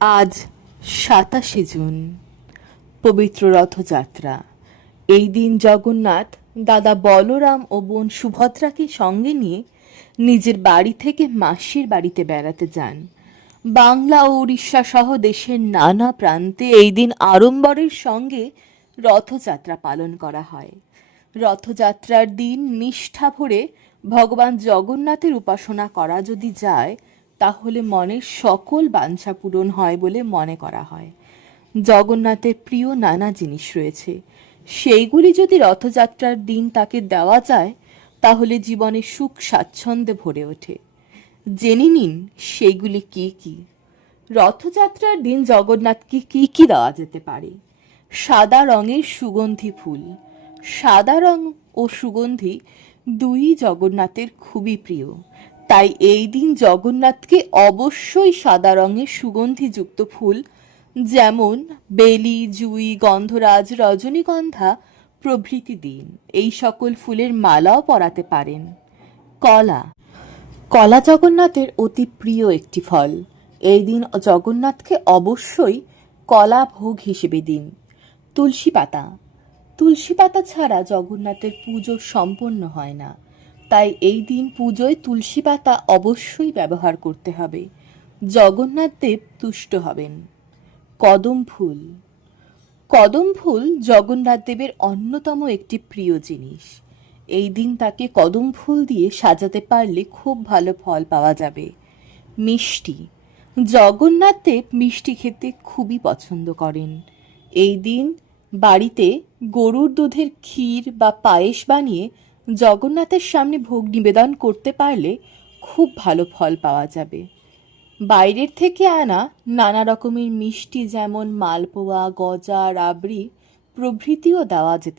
আজ সাতাশে জুন, পবিত্র রথযাত্রা। এই দিন জগন্নাথ, দাদা বলরাম ও বোন সুভদ্রাকে সঙ্গে নিয়ে নিজের বাড়ি থেকে মাসির বাড়িতে বেড়াতে যান। বাংলা ও উড়িষ্যা সহ দেশের নানা প্রান্তে এই দিন আড়ম্বরের সঙ্গে রথযাত্রা পালন করা হয়। রথযাত্রার দিন নিষ্ঠা ভরে ভগবান জগন্নাথের উপাসনা করা যদি যায় তাহলে মনের সকল বাঞ্ছা পূরণ হয় বলে মনে করা হয়। জগন্নাথের প্রিয় নানা জিনিস রয়েছে। সেইগুলি যদি রথযাত্রার দিন তাকে দেওয়া যায়, তাহলে জীবনে সুখ স্বাচ্ছন্দ্যে ভরে ওঠে। জেনে নিন সেইগুলি কি কি। রথযাত্রার দিন জগন্নাথকে কি কি দেওয়া যেতে পারে? সাদা রঙের সুগন্ধি ফুল। সাদা রং ও সুগন্ধি দুই জগন্নাথের খুবই প্রিয়। তাই এই দিন জগন্নাথকে অবশ্যই সাদা রঙের সুগন্ধিযুক্ত ফুল, যেমন বেলি, জুই, গন্ধরাজ, রজনীগন্ধা প্রভৃতি দিন। এই সকল ফুলের মালাও পরাতে পারেন। কলা। কলা জগন্নাথের অতি প্রিয় একটি ফল। এই দিন জগন্নাথকে অবশ্যই কলা ভোগ হিসেবে দিন। তুলসী পাতা। তুলসী পাতা ছাড়া জগন্নাথের পুজো সম্পন্ন হয় না। তাই এই দিন পুজোয় তুলসী পাতা অবশ্যই ব্যবহার করতে হবে। জগন্নাথ দেব তুষ্ট হবেন। কদম ফুল। কদম ফুল জগন্নাথ দেবের অন্যতম একটি প্রিয় জিনিস। এই দিন তাকে কদম ফুল দিয়ে সাজাতে পারলে খুব ভালো ফল পাওয়া যাবে। মিষ্টি। জগন্নাথ দেব মিষ্টি খেতে খুবই পছন্দ করেন। এই দিন বাড়িতে গরুর দুধের ক্ষীর বা পায়েস বানিয়ে জগন্নাথের সামনে ভোগ নিবেদন করতে পারলে খুব ভালো ফল পাওয়া যাবে। বাইরের থেকে আনা নানা রকমের মিষ্টি যেমন মালপোয়া, গজা, রাবড়ি প্রভৃতিও দেওয়া যেতে